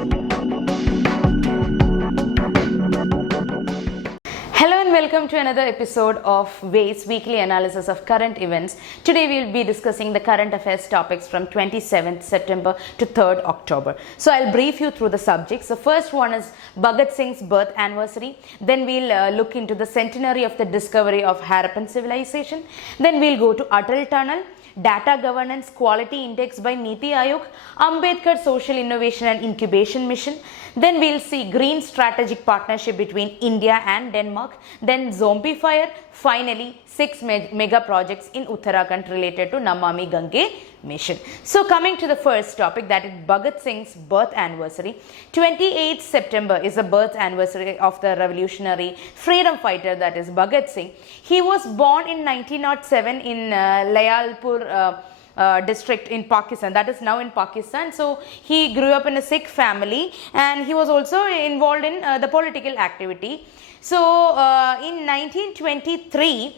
Hello and welcome to another episode of WAI's weekly analysis of current events. Today we will be discussing the current affairs topics from 27th September to 3rd October. So I'll brief you through the subjects. The first one is Bhagat Singh's birth anniversary. Then we'll look into the centenary of the discovery of Harappan civilization. Then we'll go to Atal Tunnel, Data Governance Quality Index by Niti Aayog, AMBEDKAR Social Innovation and Incubation Mission. Then we'll see Green Strategic Partnership between India and Denmark. Then Zombie Fire. Finally, 6 mega projects in Uttarakhand related to Namami Gange mission. So coming to the first topic, that is Bhagat Singh's birth anniversary. 28th September is the birth anniversary of the revolutionary freedom fighter, that is Bhagat Singh. He was born in 1907 in Layalpur district in Pakistan, that is now in Pakistan. So he grew up in a Sikh family and he was also involved in the political activity. So in 1923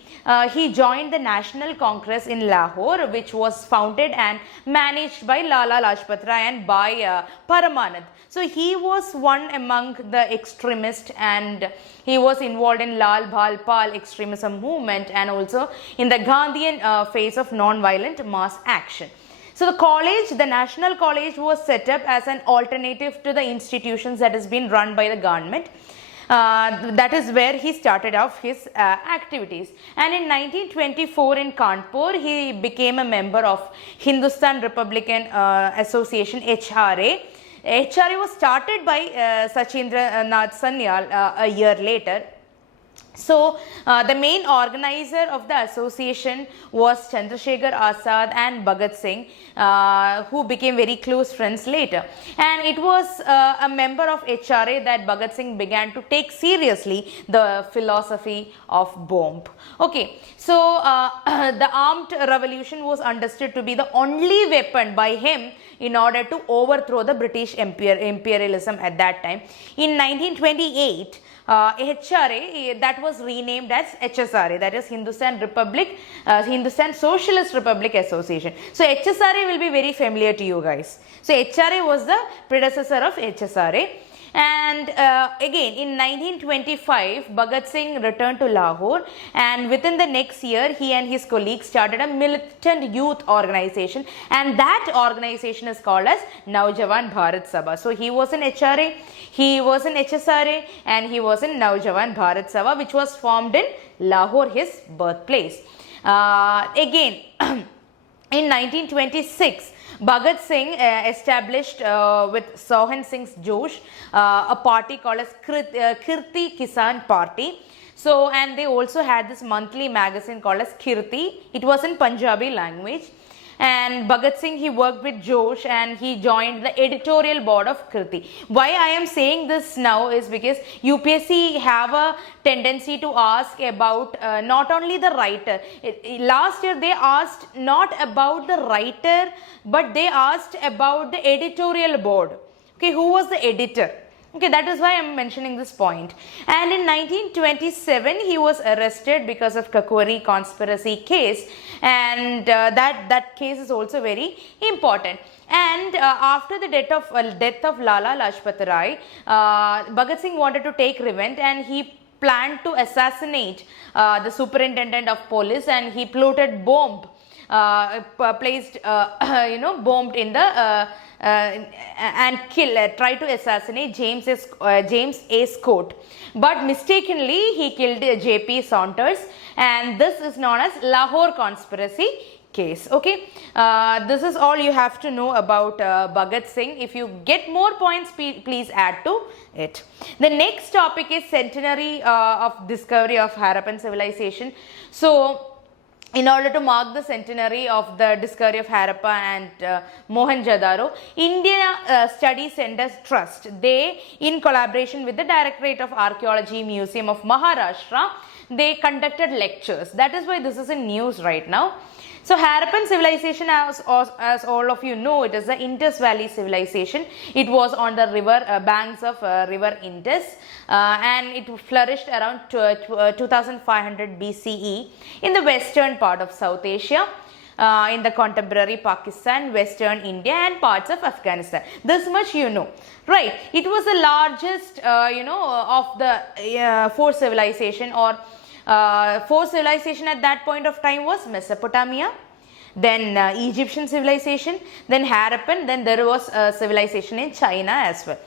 he joined the National Congress in Lahore, which was founded and managed by Lala Lajpat Rai and by Paramanand. So he was one among the extremists and he was involved in Lal Bhal Pal extremism movement and also in the Gandhian phase of non-violent mass action. So the college, the National College, was set up as an alternative to the institutions that has been run by the government. That is where he started off his activities. And in 1924 in Kanpur, he became a member of Hindustan Republican Association, HRA. HRA was started by Sachindra Nath Sanyal a year later. So the main organizer of the association was Chandrasekhar Azad and Bhagat Singh, who became very close friends later. And it was a member of HRA that Bhagat Singh began to take seriously the philosophy of bomb. Okay, so the armed revolution was understood to be the only weapon by him in order to overthrow the British imperialism at that time. In 1928, HRA, that was renamed as HSRA, that is Hindustan Socialist Republic Association. So HSRA will be very familiar to you guys. So HRA was the predecessor of HSRA. And again in 1925 Bhagat Singh returned to Lahore, and within the next year he and his colleagues started a militant youth organization, and that organization is called as Naujawan Bharat Sabha. So he was in HRA, he was in HSRA, and he was in Naujawan Bharat Sabha, which was formed in Lahore, his birthplace. Again in 1926 Bhagat Singh established with Sohan Singh's Josh a party called as Kirti Kisan Party. So, and they also had this monthly magazine called as Kirti. It was in Punjabi language. And Bhagat Singh, he worked with Josh and he joined the editorial board of Kirti. Why I am saying this now is because UPSC have a tendency to ask about not only the writer. Last year they asked not about the writer, but they asked about the editorial board. Okay, who was the editor? Okay, that is why I am mentioning this point. And in 1927, he was arrested because of Kakwari conspiracy case, and that case is also very important. And after the death of Lala Lajpat Rai, Bhagat Singh wanted to take revenge, and he planned to assassinate the superintendent of police, and he plotted bomb, bombed in the and tried to assassinate James A. Scott, but mistakenly he killed J.P. Saunders, and this is known as Lahore conspiracy case. Okay, this is all you have to know about Bhagat Singh. If you get more points, please add to it. The next topic is centenary of discovery of Harappan civilization. So in order to mark the centenary of the discovery of Harappa and Mohenjo-daro, India Study Centers Trust, they, in collaboration with the Directorate of Archaeology Museum of Maharashtra, they conducted lectures. That is why this is in news right now. So Harappan civilization, as all of you know, it is the Indus Valley Civilization. It was on the river banks of river Indus, and it flourished around 2500 BCE in the western part of South Asia. in the contemporary Pakistan, Western India and parts of Afghanistan. This much you know, right? It was the largest, of the four civilization, or four civilization at that point of time was Mesopotamia, then Egyptian civilization, then Harappan, then there was civilization in China as well.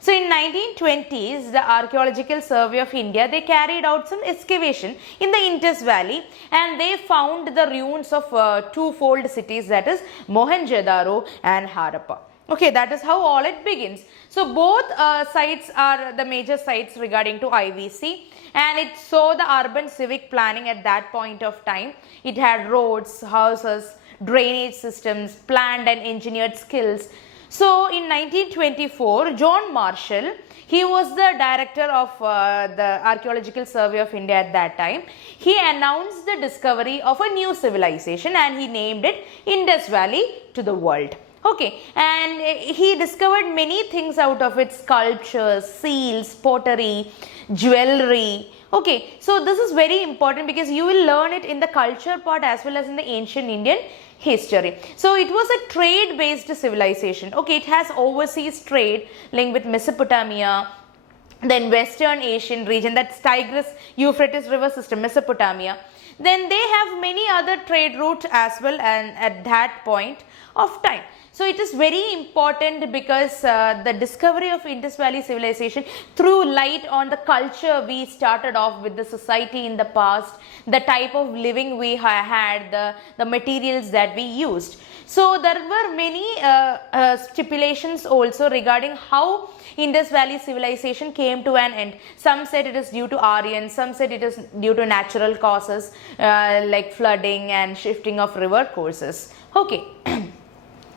So in 1920s, the Archaeological Survey of India, they carried out some excavation in the Indus Valley and they found the ruins of twofold cities, that is Mohenjo-daro and Harappa. Okay, that is how all it begins. So both sites are the major sites regarding to IVC, and it saw the urban civic planning at that point of time. It had roads, houses, drainage systems, planned and engineered skills. So in 1924, John Marshall, he was the director of the Archaeological Survey of India at that time. He announced the discovery of a new civilization and he named it Indus Valley to the world. Okay, and he discovered many things out of it: sculptures, seals, pottery, jewelry. Okay, so this is very important because you will learn it in the culture part as well as in the ancient Indian history. So it was a trade based civilization. Okay, it has overseas trade linked with Mesopotamia, then Western Asian region, that's Tigris Euphrates river system, Mesopotamia. Then they have many other trade routes as well, and at that point of time. So it is very important because the discovery of Indus Valley civilization threw light on the culture we started off with, the society in the past, the type of living we had, the materials that we used. So there were many stipulations also regarding how Indus Valley civilization came to an end. Some said it is due to Aryans, some said it is due to natural causes like flooding and shifting of river courses. Okay.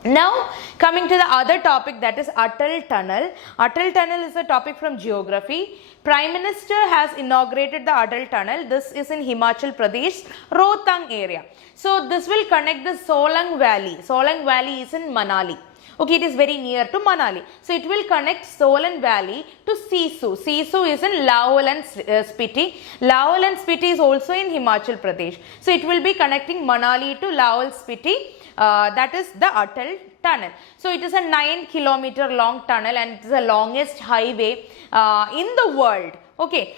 Now coming to the other topic, that is Atal Tunnel. Atal Tunnel is a topic from geography. Prime Minister has inaugurated the Atal Tunnel. This is in Himachal Pradesh, Rohtang area. So this will connect the Solang Valley. Solang Valley is in Manali. Okay, it is very near to Manali. So it will connect Solan Valley to Sisu. Sisu is in Lahaul and Spiti. Lahaul and Spiti is also in Himachal Pradesh. So it will be connecting Manali to Lahaul Spiti. That is the Atal Tunnel. So it is a 9-kilometer long tunnel and it is the longest highway in the world. Okay.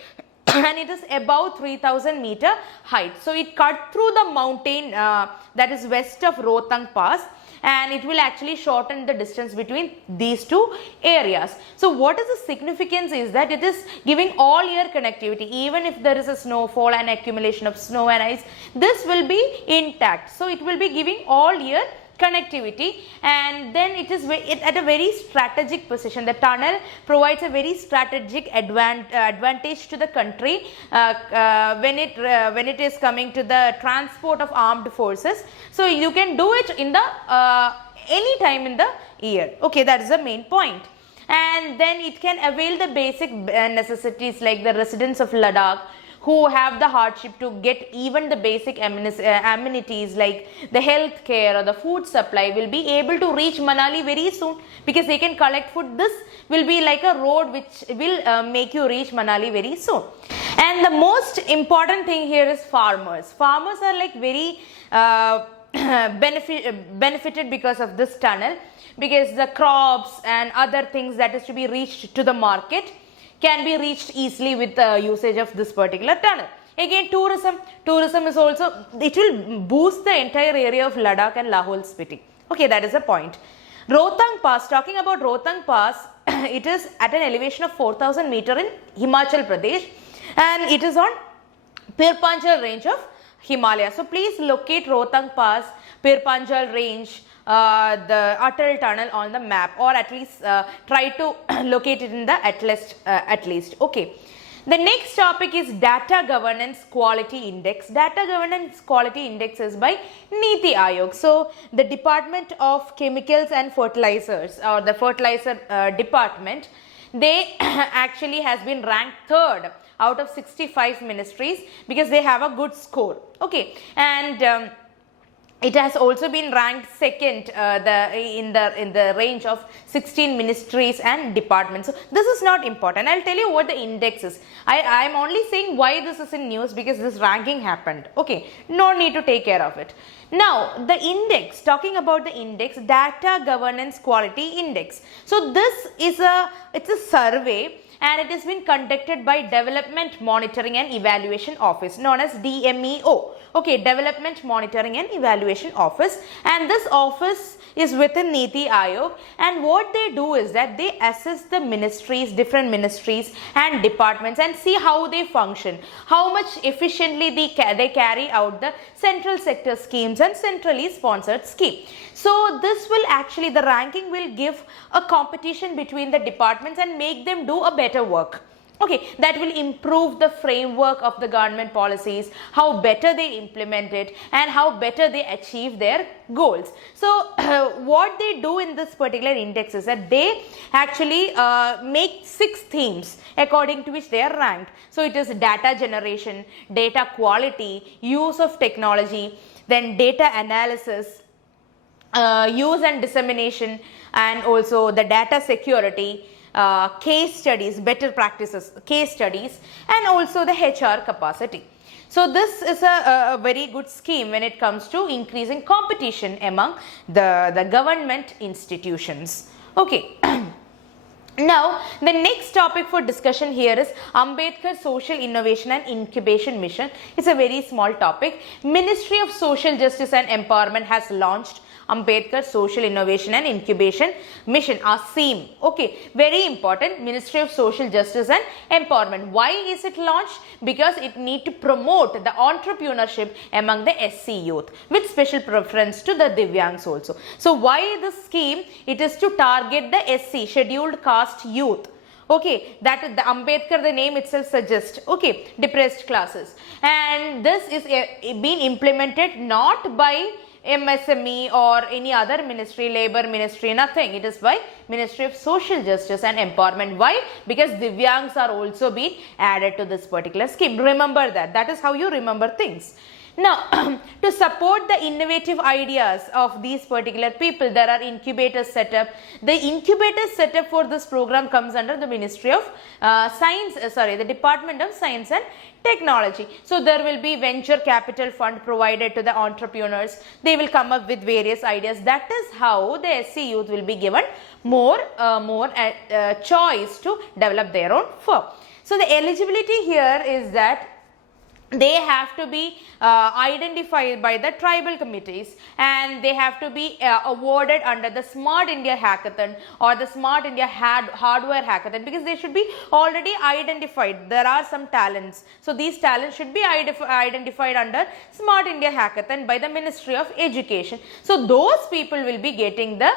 And it is above 3000 meter height. So it cut through the mountain that is west of Rohtang Pass, and it will actually shorten the distance between these two areas. So what is the significance is that it is giving all year connectivity. Even if there is a snowfall and accumulation of snow and ice, this will be intact. So it will be giving all year connectivity, and then it is at a very strategic position. The tunnel provides a very strategic advantage to the country when it is coming to the transport of armed forces. So you can do it in the any time in the year. Okay, that is the main point. And then it can avail the basic necessities like the residents of Ladakh who have the hardship to get even the basic amenities like the health care or the food supply will be able to reach Manali very soon because they can collect food. This will be like a road which will make you reach Manali very soon. And the most important thing here is farmers. Farmers are like very benefited because of this tunnel, because the crops and other things that is to be reached to the market can be reached easily with the usage of this particular tunnel. Again, tourism is also, it will boost the entire area of Ladakh and Lahaul Spiti. Okay, that is a point. Rohtang Pass, talking about Rohtang Pass, it is at an elevation of 4000 meter in Himachal Pradesh and it is on Pir Panjal range of Himalaya. So please locate Rohtang Pass, Pir Panjal range, the Atal Tunnel on the map, or at least try to locate it in the at least. Okay. The next topic is Data Governance Quality Index. Data Governance Quality Index is by Niti Aayog. So the Department of Chemicals and Fertilizers, or the Fertilizer Department, they actually has been ranked 3rd out of 65 ministries because they have a good score. Okay, and it has also been ranked second in the range of 16 ministries and departments. So this is not important. I'll tell you what the index is. I am only saying why this is in news because this ranking happened. Okay, no need to take care of it. Now the index, talking about the index, Data Governance Quality Index. So this is it's a survey, and it has been conducted by Development Monitoring and Evaluation Office, known as DMEO. Okay, Development Monitoring and Evaluation Office, and this office is within Niti Aayog, and what they do is that they assess the ministries, different ministries and departments, and see how they function, how much efficiently they carry out the central sector schemes and centrally sponsored scheme. So this will actually, the ranking will give a competition between the departments and make them do a better work. Okay, that will improve the framework of the government policies, how better they implement it, and how better they achieve their goals. So what they do in this particular index is that they actually make 6 themes according to which they are ranked. So it is data generation, data quality, use of technology, then data analysis, use and dissemination, and also the data security, case studies, better practices, case studies, and also the HR capacity. So this is a very good scheme when it comes to increasing competition among the government institutions. Okay. Now, the next topic for discussion here is Ambedkar Social Innovation and Incubation Mission. It's a very small topic. Ministry of Social Justice and Empowerment has launched Ambedkar Social Innovation and Incubation Mission, ASIM. Okay, very important, Ministry of Social Justice and Empowerment. Why is it launched? Because it need to promote the entrepreneurship among the SC youth with special preference to the Divyangs also. So why this scheme? It is to target the SC, scheduled caste youth. Okay, that the Ambedkar, the name itself suggests, okay, depressed classes, and this is being implemented not by MSME or any other ministry, labor ministry, nothing. It is by Ministry of Social Justice and Empowerment. Why? Because Divyangs are also being added to this particular scheme. Remember that. That is how you remember things. Now, to support the innovative ideas of these particular people, there are incubators set up. The incubator set up for this program comes under the Ministry of the Department of Science and Technology. So there will be venture capital fund provided to the entrepreneurs. They will come up with various ideas. That is how the SC youth will be given more choice to develop their own firm. So the eligibility here is that they have to be identified by the tribal committees, and they have to be awarded under the Smart India Hackathon or the Smart India Hardware Hackathon, because they should be already identified. There are some talents, so these talents should be identified under Smart India Hackathon by the Ministry of Education. So those people will be getting the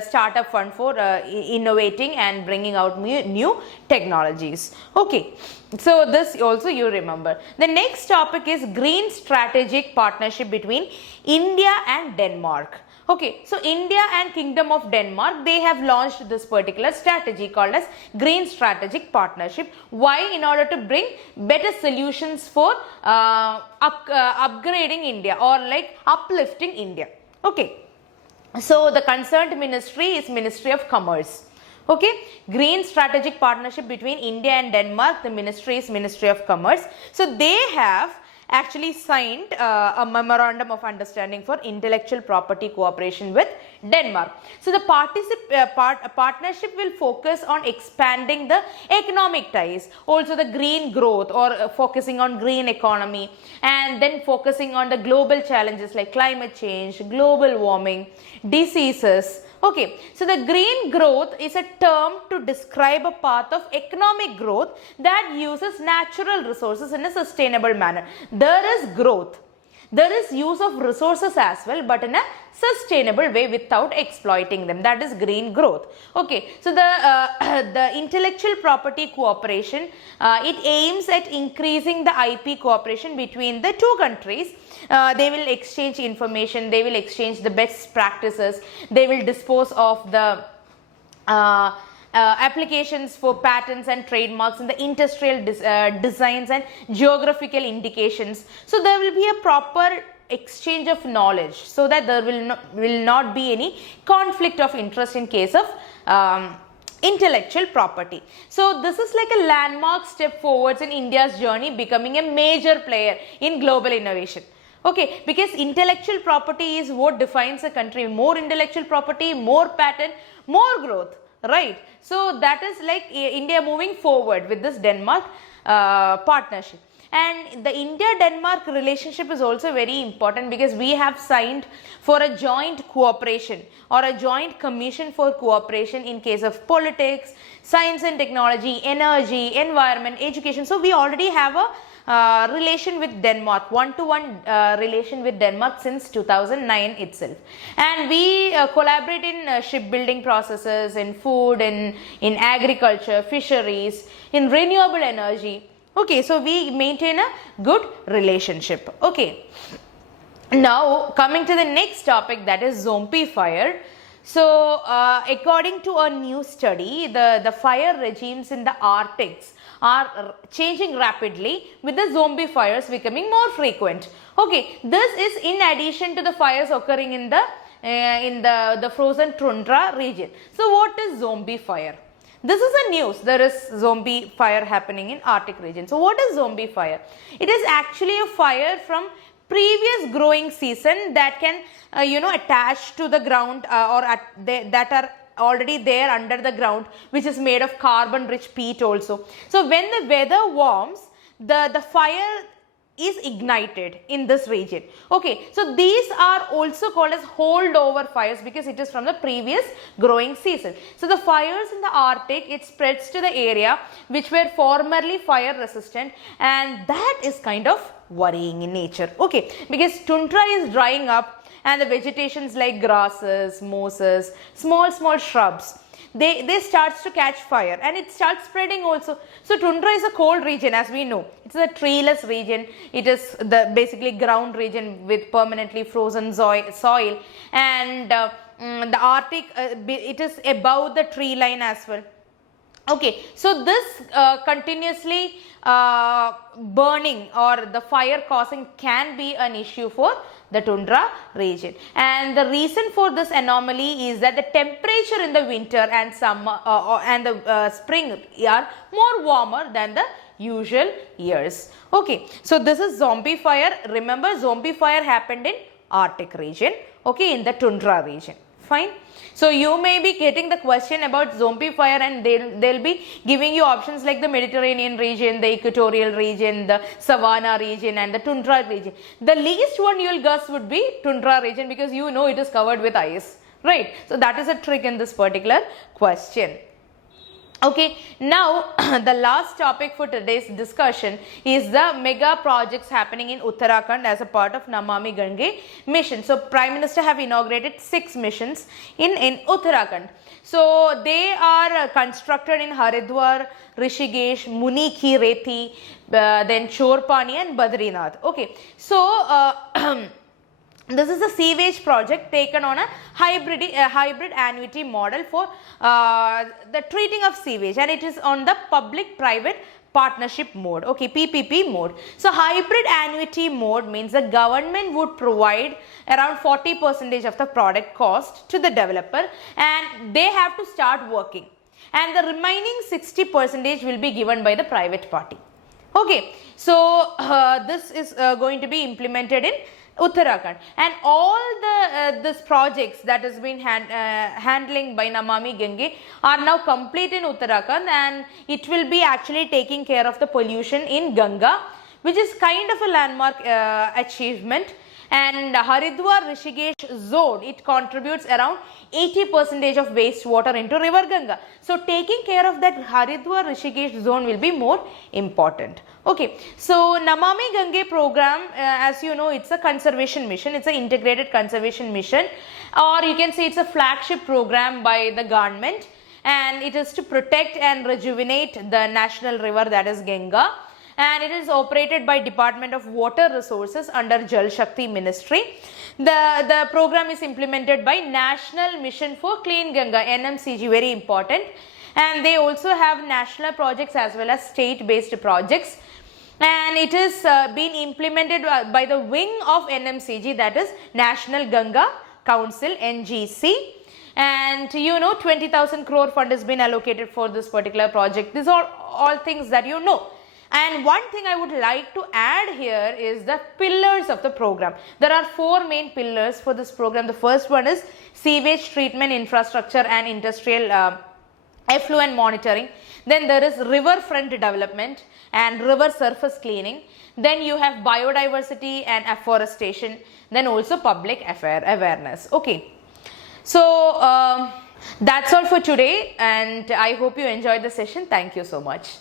startup fund for innovating and bringing out new technologies. Okay, so this also you remember. The next topic is Green Strategic Partnership between India and Denmark. Okay, so India and Kingdom of Denmark, they have launched this particular strategy called as Green Strategic Partnership. Why? In order to bring better solutions for upgrading India, or like uplifting India. Okay. So the concerned ministry is Ministry of Commerce. Okay, Green Strategic Partnership between India and Denmark, the ministry is Ministry of Commerce. So they have actually signed a memorandum of understanding for intellectual property cooperation with Denmark. So the partnership will focus on expanding the economic ties, also the green growth, or focusing on green economy, and then focusing on the global challenges like climate change, global warming, diseases. Okay, so the green growth is a term to describe a path of economic growth that uses natural resources in a sustainable manner. There is growth. There is use of resources as well, but in a sustainable way without exploiting them. That is green growth. Okay, so the intellectual property cooperation, it aims at increasing the IP cooperation between the two countries. They will exchange information, they will exchange the best practices, they will dispose of the applications for patents and trademarks in the industrial designs and geographical indications. So there will be a proper exchange of knowledge, so that there will not be any conflict of interest in case of intellectual property. So this is like a landmark step forwards in India's journey becoming a major player in global innovation. Okay, because intellectual property is what defines a country. More intellectual property, more patent, more growth, right? So that is like India moving forward with this Denmark partnership. And the India-Denmark relationship is also very important because we have signed for a joint cooperation or a joint commission for cooperation in case of politics, science and technology, energy, environment, education. So we already have a relation with Denmark, one-to-one relation with Denmark since 2009 itself. And we collaborate in shipbuilding processes, in food, in agriculture, fisheries, in renewable energy. Okay, so we maintain a good relationship. Okay, now coming to the next topic, that is zombie fire. So according to a new study, the fire regimes in the Arctics are changing rapidly, with the zombie fires becoming more frequent. Okay, this is in addition to the fires occurring in the frozen tundra region. So what is zombie fire? This is a news. There is zombie fire happening in Arctic region. So what is zombie fire? It is actually a fire from previous growing season that can attach to the ground that are already there under the ground, which is made of carbon rich peat also. So when the weather warms, the fire is ignited in this region. Okay, so these are also called as holdover fires because it is from the previous growing season. So the fires in the Arctic, it spreads to the area which were formerly fire resistant, and that is kind of worrying in nature. Okay, because tundra is drying up and the vegetations like grasses, mosses, small shrubs, they starts to catch fire and it starts spreading also. So tundra is a cold region, as we know. It's a treeless region. It is the basically ground region with permanently frozen soil, and the Arctic, it is above the tree line as well. Okay, so this continuously burning or the fire causing can be an issue for the tundra region. And the reason for this anomaly is that the temperature in the winter and summer and the spring are more warmer than the usual years. Okay, so this is zombie fire. Remember, zombie fire happened in Arctic region, okay, in the tundra region. Fine. So you may be getting the question about zombie fire, and they'll be giving you options like the Mediterranean region, the equatorial region, the savanna region, and the tundra region. The least one you will guess would be tundra region because you know it is covered with ice, right? So that is a trick in this particular question. Okay, now the last topic for today's discussion is the mega projects happening in Uttarakhand as a part of Namami Gange mission. So Prime Minister have inaugurated 6 missions in Uttarakhand. So they are constructed in Haridwar, Rishikesh, Muniki, Reti, then Chorpani and Badrinath. Okay, so this is a sewage project taken on a hybrid annuity model for the treating of sewage, and it is on the public-private partnership mode, okay, PPP mode. So hybrid annuity mode means the government would provide around 40% of the product cost to the developer, and they have to start working, and the remaining 60% will be given by the private party. Okay, so this is going to be implemented in Uttarakhand, and all these projects that has been handling by Namami Gange are now complete in Uttarakhand, and it will be actually taking care of the pollution in Ganga, which is kind of a landmark achievement. And Haridwar Rishikesh zone, it contributes around 80% of wastewater into river Ganga. So taking care of that Haridwar Rishikesh zone will be more important. Okay, so Namami Gange program, as you know, it's a conservation mission. It's an integrated conservation mission, or you can say it's a flagship program by the government, and it is to protect and rejuvenate the national river, that is Ganga. And it is operated by Department of Water Resources under Jal Shakti Ministry. The program is implemented by National Mission for Clean Ganga, NMCG, very important. And they also have national projects as well as state-based projects. and it is been implemented by the wing of NMCG, that is National Ganga Council, NGC. And 20,000 crore fund has been allocated for this particular project. These are all things that you know. And one thing I would like to add here is the pillars of the program. There are 4 main pillars for this program. The first one is sewage treatment infrastructure and industrial effluent monitoring. Then there is riverfront development and river surface cleaning. Then you have biodiversity and afforestation. Then also public awareness. Okay. So that's all for today, and I hope you enjoyed the session. Thank you so much.